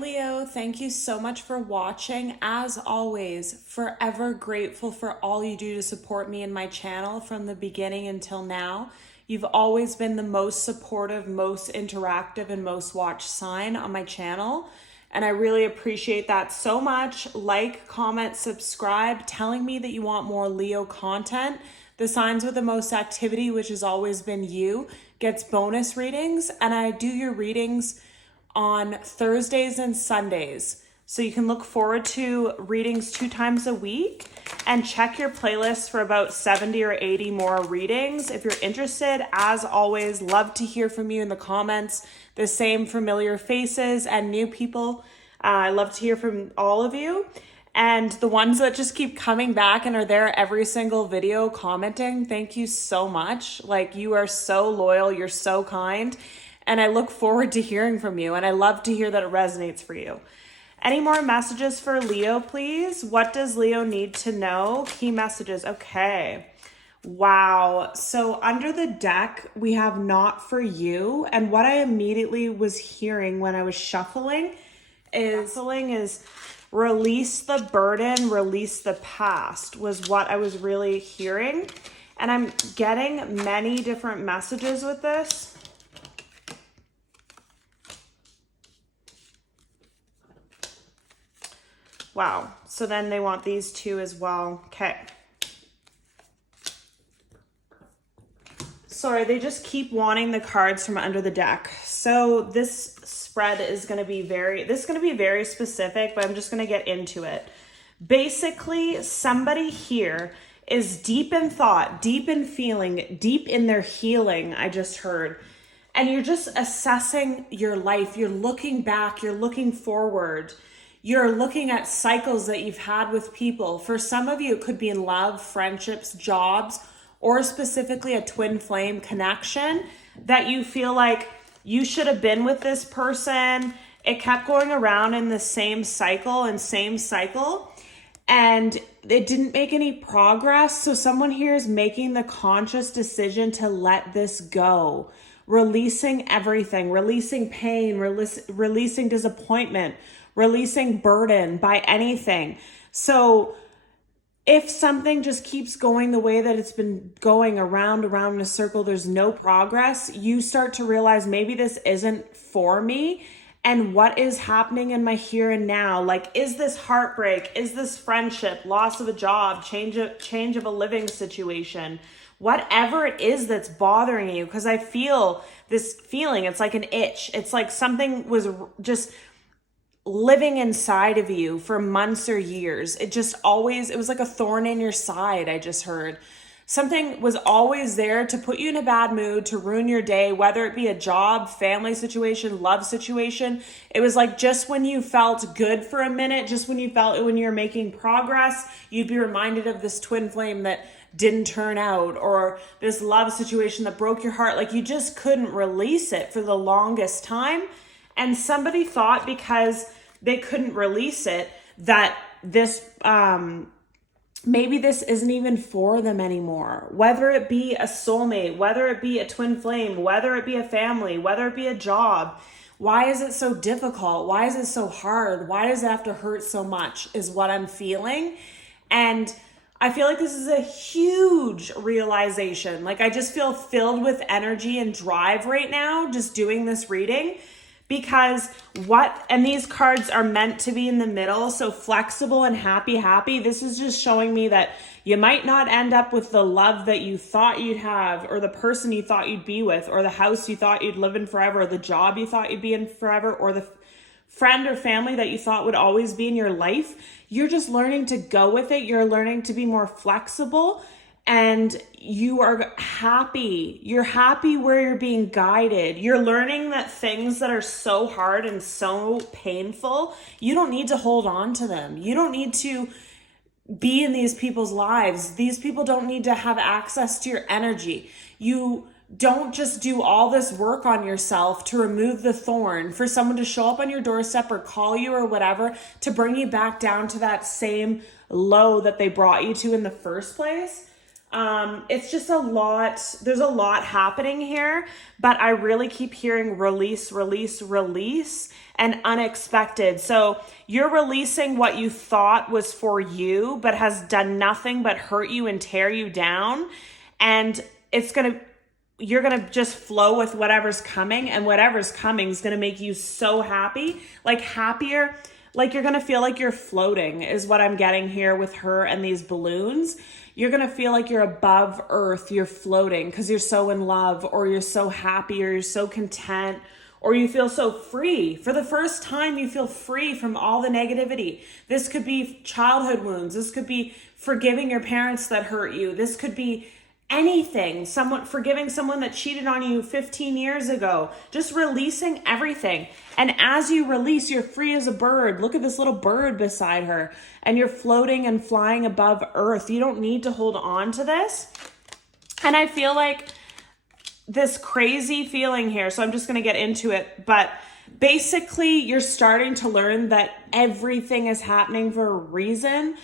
Leo, thank you so much for watching. As always, forever grateful for all you do to support me and my channel from the beginning until now. You've always been the most supportive, most interactive, and most watched sign on my channel. And I really appreciate that so much. Like, comment, subscribe, telling me that you want more Leo content. The signs with the most activity, which has always been you, gets bonus readings. And I do your readings on Thursdays and Sundays. So you can look forward to readings 2 times a week and check your playlist for about 70 or 80 more readings. If you're interested, as always, love to hear from you in the comments. The same familiar faces and new people. I love to hear from all of you. And the ones that just keep coming back and are there every single video commenting, thank you so much. Like, you are so loyal, you're so kind. And I look forward to hearing from you. And I love to hear that it resonates for you. Any more messages for Leo, please? What does Leo need to know? Key messages. Okay. Wow. So under the deck, we have not for you. And what I immediately was hearing when I was shuffling is release the burden, release the past was what I was really hearing. And I'm getting many different messages with this. Wow. So then they want these two as well. Okay. Sorry, they just keep wanting the cards from under the deck. So this spread is going to be very specific, but I'm just going to get into it. Basically, somebody here is deep in thought, deep in feeling, deep in their healing, I just heard. And you're just assessing your life. You're looking back, you're looking forward. You're looking at cycles that you've had with people. For some of you, it could be in love, friendships, jobs, or specifically a twin flame connection that you feel like you should have been with this person. It kept going around in the same cycle, and it didn't make any progress. So someone here is making the conscious decision to let this go, releasing everything, releasing pain, releasing disappointment, releasing burden by anything. So if something just keeps going the way that it's been going around in a circle, there's no progress, you start to realize maybe this isn't for me. And what is happening in my here and now? Like, is this heartbreak? Is this friendship, loss of a job, change of a living situation? Whatever it is that's bothering you, because I feel this feeling, it's like an itch. It's like something was just living inside of you for months or years. It was like a thorn in your side, I just heard. Something was always there to put you in a bad mood, to ruin your day, whether it be a job, family situation, love situation. It was like just when you felt good for a minute, just when you were making progress, you'd be reminded of this twin flame that didn't turn out, or this love situation that broke your heart. Like, you just couldn't release it for the longest time. And somebody thought because they couldn't release it that this, maybe this isn't even for them anymore. Whether it be a soulmate, whether it be a twin flame, whether it be a family, whether it be a job. Why is it so difficult? Why is it so hard? Why does it have to hurt so much is what I'm feeling. And I feel like this is a huge realization. Like, I just feel filled with energy and drive right now just doing this reading. Because and these cards are meant to be in the middle, so flexible and happy. This is just showing me that you might not end up with the love that you thought you'd have, or the person you thought you'd be with, or the house you thought you'd live in forever, or the job you thought you'd be in forever, or the friend or family that you thought would always be in your life. You're just learning to go with it. You're learning to be more flexible. And you are happy. You're happy where you're being guided. You're learning that things that are so hard and so painful, you don't need to hold on to them. You don't need to be in these people's lives. These people don't need to have access to your energy. You don't just do all this work on yourself to remove the thorn, for someone to show up on your doorstep or call you or whatever to bring you back down to that same low that they brought you to in the first place. It's just a lot. There's a lot happening here, but I really keep hearing release, release, release, and unexpected. So you're releasing what you thought was for you, but has done nothing but hurt you and tear you down. And you're going to just flow with whatever's coming, and whatever's coming is going to make you so happy, like happier. Like you're going to feel like you're floating is what I'm getting here with her and these balloons. You're going to feel like you're above earth. You're floating because you're so in love, or you're so happy, or you're so content, or you feel so free. For the first time, you feel free from all the negativity. This could be childhood wounds. This could be forgiving your parents that hurt you. This could be anything, forgiving someone that cheated on you 15 years ago, just releasing everything. And as you release, you're free as a bird. Look at this little bird beside her, and you're floating and flying above earth. You don't need to hold on to this. And I feel like this crazy feeling here, so I'm just going to get into it, but basically you're starting to learn that everything is happening for a reason.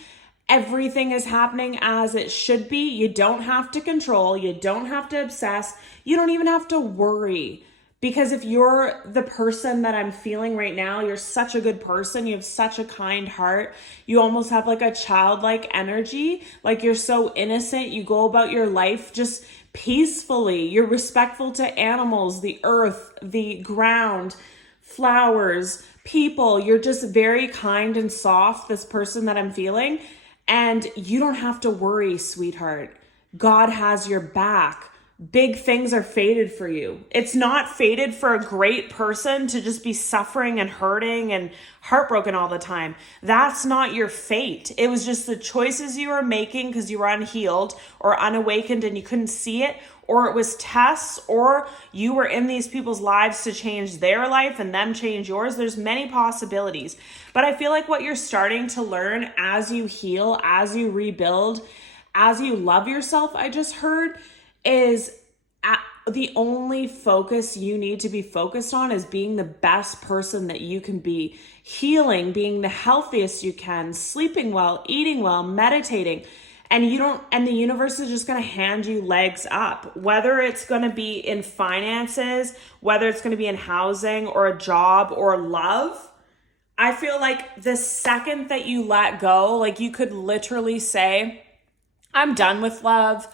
Everything is happening as it should be. You don't have to control. You don't have to obsess. You don't even have to worry. Because if you're the person that I'm feeling right now, you're such a good person. You have such a kind heart. You almost have like a childlike energy. Like you're so innocent. You go about your life just peacefully. You're respectful to animals, the earth, the ground, flowers, people. You're just very kind and soft, this person that I'm feeling. And you don't have to worry, sweetheart. God has your back. Big things are fated for you. It's not fated for a great person to just be suffering and hurting and heartbroken all the time. That's not your fate. It was just the choices you were making because you were unhealed or unawakened and you couldn't see it, or it was tests, or you were in these people's lives to change their life and them change yours. There's many possibilities. But I feel like what you're starting to learn as you heal, as you rebuild, as you love yourself, I just heard, is the only focus you need to be focused on is being the best person that you can be, healing, being the healthiest you can, sleeping well, eating well, meditating. And the universe is just going to hand you legs up, whether it's going to be in finances, whether it's going to be in housing or a job or love. I feel like the second that you let go, like you could literally say, I'm done with love.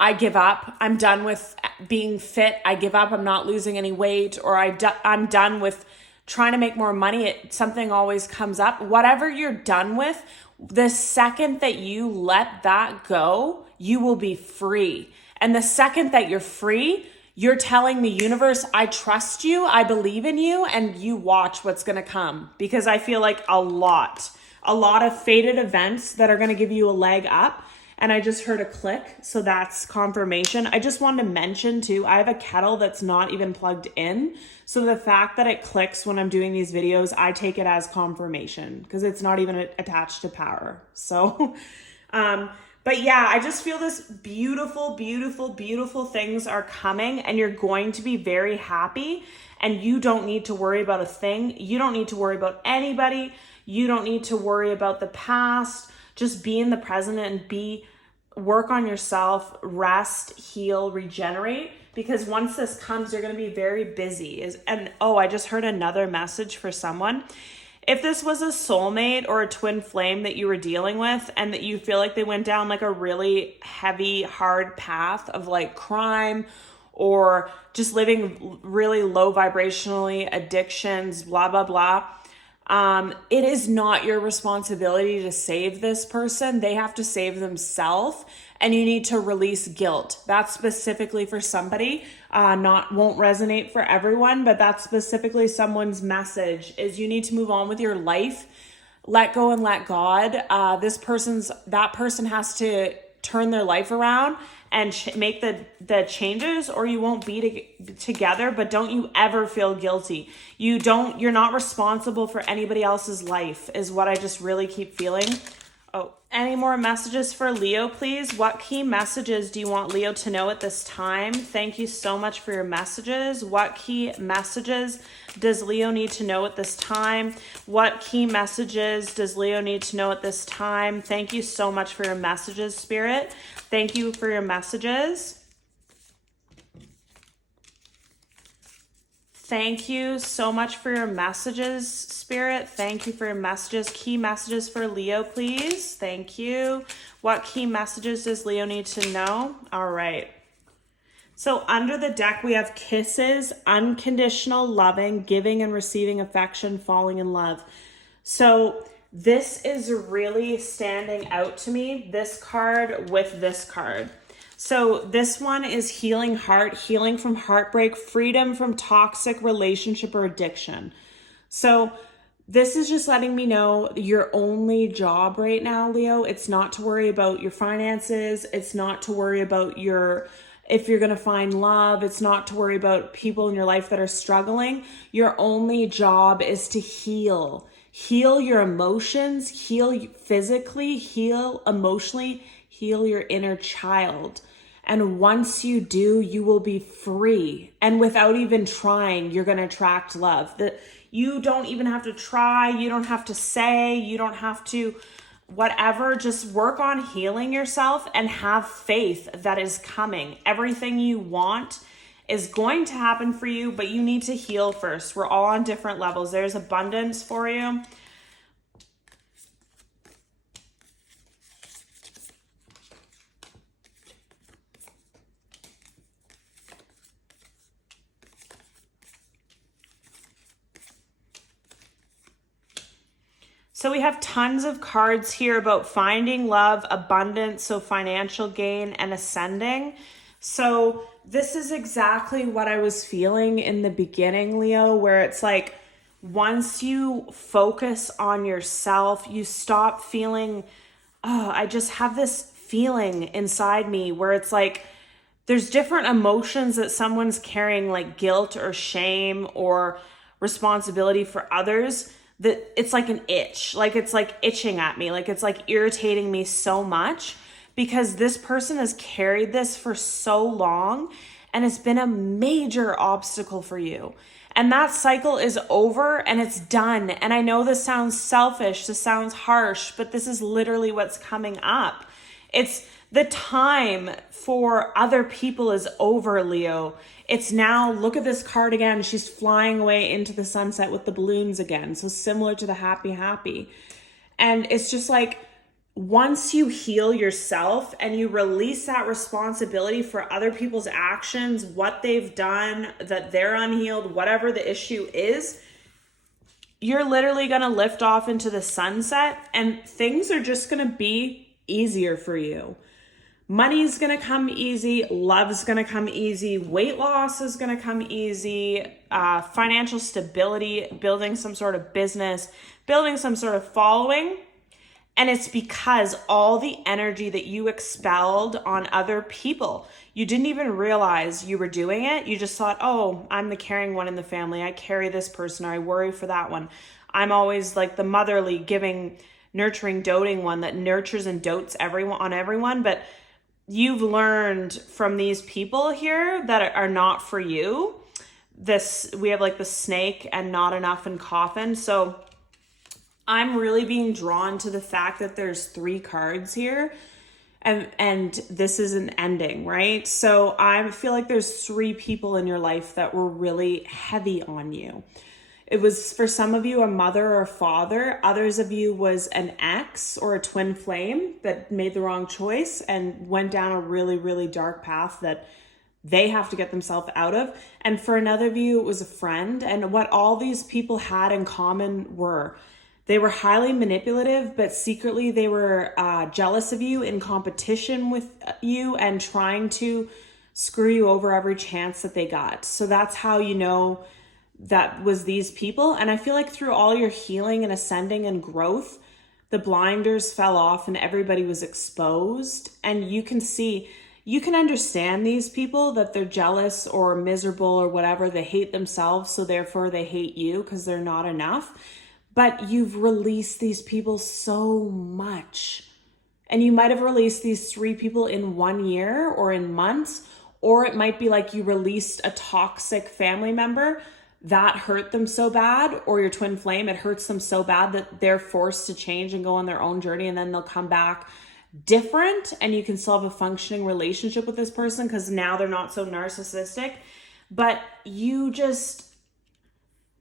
I give up. I'm done with being fit. I give up. I'm not losing any weight, or I'm done with trying to make more money. Something always comes up. Whatever you're done with, the second that you let that go, you will be free. And the second that you're free, you're telling the universe, I trust you, I believe in you, and you watch what's going to come. Because I feel like a lot of fated events that are going to give you a leg up. And I just heard a click, so that's confirmation. I just wanted to mention too, I have a kettle that's not even plugged in. So the fact that it clicks when I'm doing these videos, I take it as confirmation because it's not even attached to power. So, but yeah, I just feel this beautiful, beautiful, beautiful things are coming, and you're going to be very happy, and you don't need to worry about a thing. You don't need to worry about anybody. You don't need to worry about the past. Just be in the present and work on yourself, rest, heal, regenerate. Because once this comes, you're going to be very busy. I just heard another message for someone. If this was a soulmate or a twin flame that you were dealing with, and that you feel like they went down like a really heavy, hard path of like crime, or just living really low vibrationally, addictions, blah, blah, blah. It is not your responsibility to save this person. They have to save themselves, and you need to release guilt. That's specifically for somebody, won't resonate for everyone, but that's specifically someone's message is you need to move on with your life, let go and let God. That person has to turn their life around and make the changes, or you won't be together. But don't you ever feel guilty. You're not responsible for anybody else's life is what I just really keep feeling. Oh, any more messages for Leo, please? What key messages do you want Leo to know at this time? Thank you so much for your messages. What key messages does Leo need to know at this time? What key messages does Leo need to know at this time? Thank you so much for your messages, Spirit. Thank you for your messages. Thank you so much for your messages, Spirit. Thank you for your messages. Key messages for Leo, please. Thank you. What key messages does Leo need to know? All right. So under the deck, we have kisses, unconditional loving, giving and receiving affection, falling in love. So this is really standing out to me, this card with this card. So this one is healing heart, healing from heartbreak, freedom from toxic relationship or addiction. So this is just letting me know your only job right now, Leo, it's not to worry about your finances. It's not to worry about if you're going to find love. It's not to worry about people in your life that are struggling. Your only job is to heal. Heal your emotions, heal physically, heal emotionally, heal your inner child. And once you do, you will be free. And without even trying, you're going to attract love. You don't even have to try. You don't have to say. You don't have to whatever. Just work on healing yourself and have faith that is coming. Everything you want is going to happen for you, but you need to heal first. We're all on different levels. There's abundance for you. So we have tons of cards here about finding love, abundance, so financial gain and ascending. So this is exactly what I was feeling in the beginning, Leo, where it's like once you focus on yourself, you stop feeling, oh, I just have this feeling inside me where it's like there's different emotions that someone's carrying, like guilt or shame or responsibility for others. That it's like an itch, like it's like itching at me, like it's like irritating me so much because this person has carried this for so long and it's been a major obstacle for you. And that cycle is over and it's done. And I know this sounds selfish, this sounds harsh, but this is literally what's coming up. It's the time for other people is over, Leo. It's now, look at this card again. She's flying away into the sunset with the balloons again. So similar to the happy, happy. And it's just like, once you heal yourself and you release that responsibility for other people's actions, what they've done, that they're unhealed, whatever the issue is, you're literally going to lift off into the sunset and things are just going to be easier for you. Money's going to come easy. Love's going to come easy. Weight loss is going to come easy. Financial stability, building some sort of business, building some sort of following. And it's because all the energy that you expelled on other people, you didn't even realize you were doing it. You just thought, oh, I'm the caring one in the family. I carry this person or I worry for that one. I'm always like the motherly, giving, nurturing, doting one that nurtures and dotes everyone. But you've learned from these people here that are not for you. We have like the snake and not enough in coffin. So I'm really being drawn to the fact that there's 3 cards here and this is an ending, right? So I feel like there's 3 people in your life that were really heavy on you. It was, for some of you, a mother or a father. Others of you was an ex or a twin flame that made the wrong choice and went down a really, really dark path that they have to get themselves out of. And for another of you, it was a friend. And what all these people had in common they were highly manipulative, but secretly they were jealous of you, in competition with you, and trying to screw you over every chance that they got. So that's how you know that was these people. And I feel like through all your healing and ascending and growth, the blinders fell off and everybody was exposed. And you can understand these people, that they're jealous or miserable or whatever. They hate themselves, so therefore they hate you because they're not enough. but you've released these people so much. And you might have released these 3 people in 1 year or in months, or it might be like you released a toxic family member that hurt them so bad, or your twin flame, it hurts them so bad that they're forced to change and go on their own journey, and then they'll come back different and you can still have a functioning relationship with this person because now they're not so narcissistic. But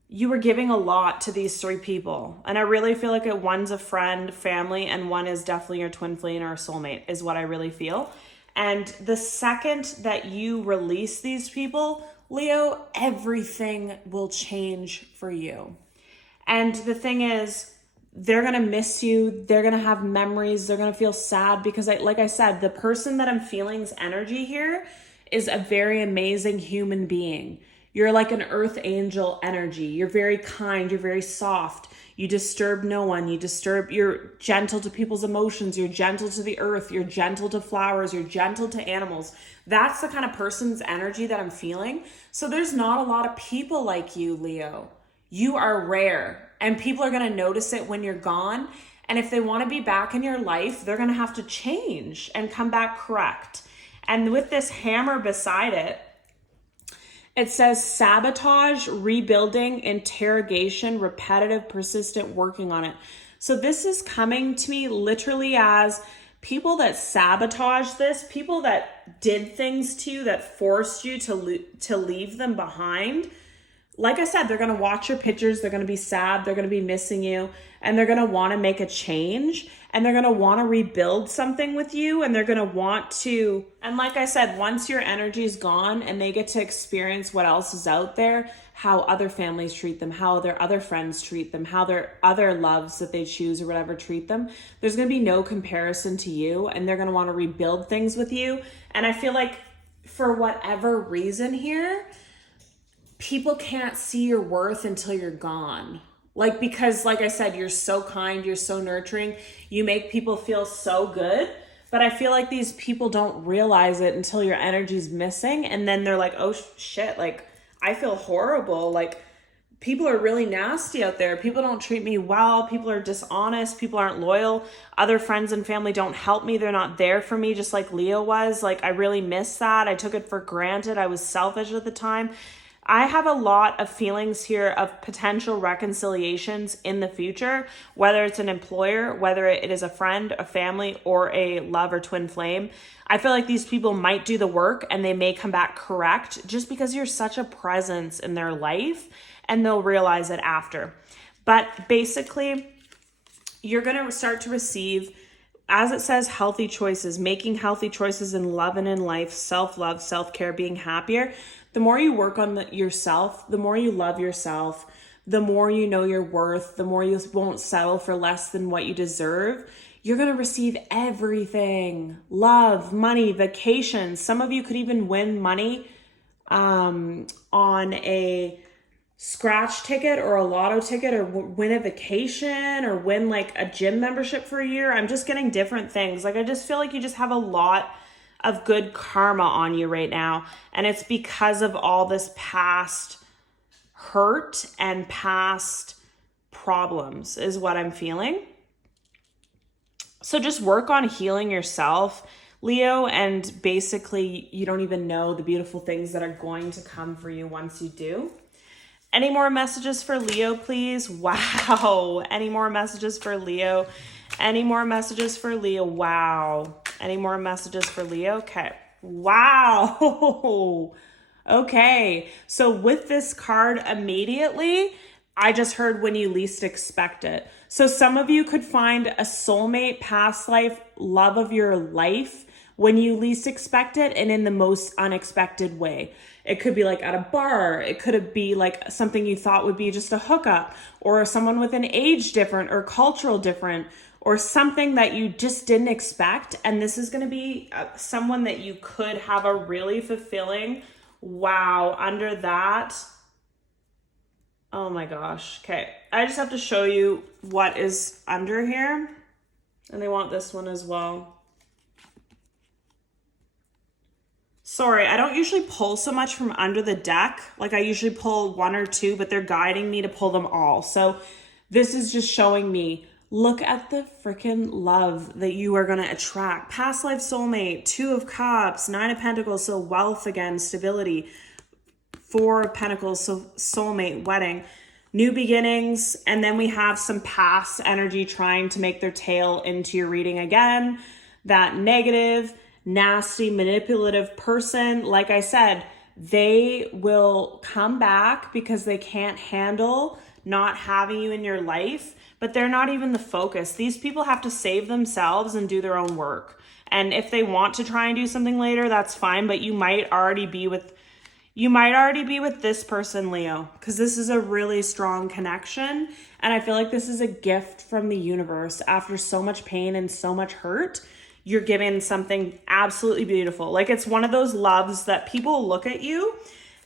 you were giving a lot to these 3 people. And I really feel like one's a friend, family, and one is definitely your twin flame or a soulmate is what I really feel. And the second that you release these people, Leo, everything will change for you. And the thing is, they're going to miss you. They're going to have memories. They're going to feel sad because like I said, the person that I'm feeling's energy here is a very amazing human being. You're like an earth angel energy. You're very kind. You're very soft. You disturb no one. You're gentle to people's emotions. You're gentle to the earth. You're gentle to flowers. You're gentle to animals. That's the kind of person's energy that I'm feeling. So there's not a lot of people like you, Leo. You are rare. And people are going to notice it when you're gone. And if they want to be back in your life, they're going to have to change and come back correct. And with this hammer beside it, it says sabotage, rebuilding, interrogation, repetitive, persistent, working on it. So this is coming to me literally as people that sabotage this, people that did things to you, that forced you to leave them behind. Like I said, they're going to watch your pictures. They're going to be sad. They're going to be missing you. And they're going to want to make a change. And they're going to want to rebuild something with you. And they're going to want to, and like I said, once your energy is gone and they get to experience what else is out there, how other families treat them, how their other friends treat them, how their other loves that they choose or whatever treat them, there's going to be no comparison to you. And they're going to want to rebuild things with you. And I feel like for whatever reason here, people can't see your worth until you're gone. Like, because like I said, you're so kind, you're so nurturing, you make people feel so good. But I feel like these people don't realize it until your energy's missing. And then they're like, oh shit, like I feel horrible. Like people are really nasty out there. People don't treat me well. People are dishonest. People aren't loyal. Other friends and family don't help me. They're not there for me, just like Leo was. Like I really miss that. I took it for granted. I was selfish at the time. I have a lot of feelings here of potential reconciliations in the future, whether it's an employer, whether it is a friend, a family, or a love or twin flame. I feel like these people might do the work and they may come back correct just because you're such a presence in their life, and they'll realize it after. But basically, you're going to start to receive, as it says, healthy choices, making healthy choices in love and in life, self-love, self-care, being happier. The more you work on yourself, the more you love yourself, the more you know your worth, the more you won't settle for less than what you deserve. You're going to receive everything. Love, money, vacations. Some of you could even win money on a scratch ticket or a lotto ticket, or win a vacation, or win like a gym membership for a year. I'm just getting different things. Like I just feel like you just have a lot of good karma on you right now. And it's because of all this past hurt and past problems is what I'm feeling. So just work on healing yourself, Leo, and basically you don't even know the beautiful things that are going to come for you once you do. Any more messages for Leo, please? Wow. Any more messages for Leo? Any more messages for Leo? Wow. Any more messages for Leo? Okay. Wow. Okay. So with this card immediately, I just heard when you least expect it. So some of you could find a soulmate, past life, love of your life when you least expect it and in the most unexpected way. It could be like at a bar. It could be like something you thought would be just a hookup, or someone with an age different or cultural different, or something that you just didn't expect. And this is going to be someone that you could have a really fulfilling, wow, under that. Oh my gosh. Okay. I just have to show you what is under here. And they want this one as well. Sorry, I don't usually pull so much from under the deck. Like I usually pull one or two, but they're guiding me to pull them all. So This is just showing me, look at the freaking love that you are going to attract. Past life soulmate, 2 of Cups, 9 of Pentacles, so wealth again, stability. 4 of Pentacles, so soulmate, wedding, new beginnings. And then we have some past energy trying to make their tail into your reading again. That negative, nasty, manipulative person, like I said, they will come back because they can't handle not having you in your life, but they're not even the focus. These people have to save themselves and do their own work. And if they want to try and do something later, that's fine, but you might already be with this person, Leo, because this is a really strong connection. And I feel like this is a gift from the universe. After so much pain and so much hurt, you're given something absolutely beautiful. Like, it's one of those loves that people look at you,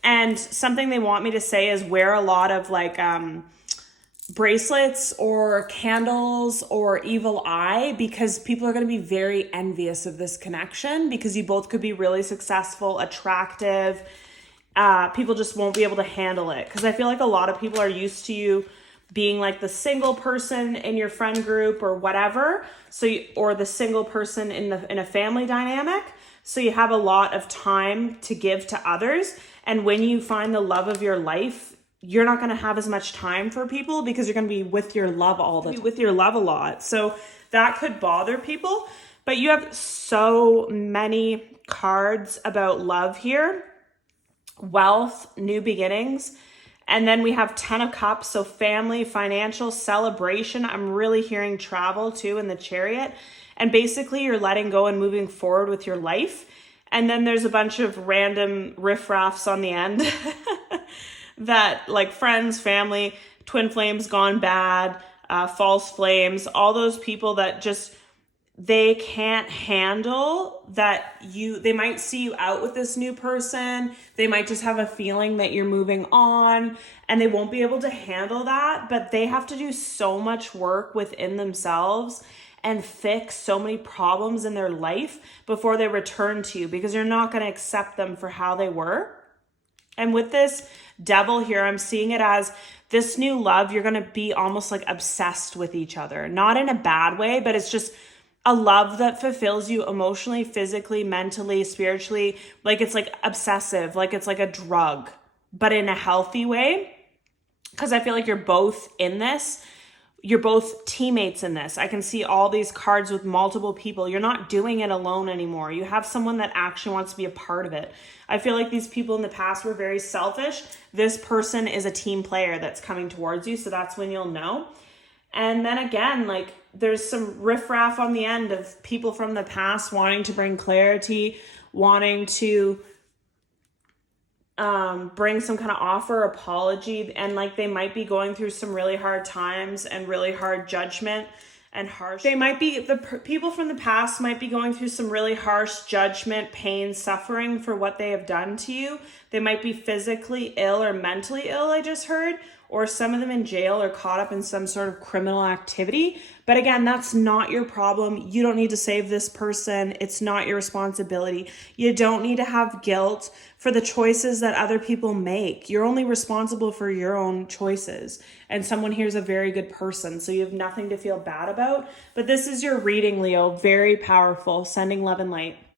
and something they want me to say is wear a lot of like bracelets or candles or evil eye, because people are going to be very envious of this connection, because you both could be really successful, attractive. People just won't be able to handle it, because I feel like a lot of people are used to you being like the single person in your friend group or whatever, or the single person in a family dynamic. So you have a lot of time to give to others, and when you find the love of your life, you're not going to have as much time for people, because you're going to be with your love with your love a lot. So that could bother people, but you have so many cards about love here. Wealth, new beginnings. And then we have 10 of Cups, so family, financial, celebration. I'm really hearing travel too in the Chariot. And basically you're letting go and moving forward with your life. And then there's a bunch of random riffraffs on the end that, like, friends, family, twin flames gone bad, false flames, all those people that just, they can't handle that they might see you out with this new person. They might just have a feeling that you're moving on, and they won't be able to handle that, but they have to do so much work within themselves and fix so many problems in their life before they return to you, because you're not going to accept them for how they were. And with this Devil here, I'm seeing it as this new love, you're going to be almost like obsessed with each other, not in a bad way, but it's just a love that fulfills you emotionally, physically, mentally, spiritually. Like, it's like obsessive, like it's like a drug, but in a healthy way. Because I feel like you're both in this. You're both teammates in this. I can see all these cards with multiple people. You're not doing it alone anymore. You have someone that actually wants to be a part of it. I feel like these people in the past were very selfish. This person is a team player that's coming towards you. So that's when you'll know. And then again, like, there's some riffraff on the end of people from the past wanting to bring clarity, wanting to bring some kind of offer, apology, and like they might be going through some really hard times and really hard judgment and harsh. They might be, people from the past might be going through some really harsh judgment, pain, suffering for what they have done to you. They might be physically ill or mentally ill, I just heard, or some of them in jail or caught up in some sort of criminal activity. But again, that's not your problem. You don't need to save this person. It's not your responsibility. You don't need to have guilt for the choices that other people make. You're only responsible for your own choices. And someone here is a very good person, so you have nothing to feel bad about. But this is your reading, Leo. Very powerful. Sending love and light.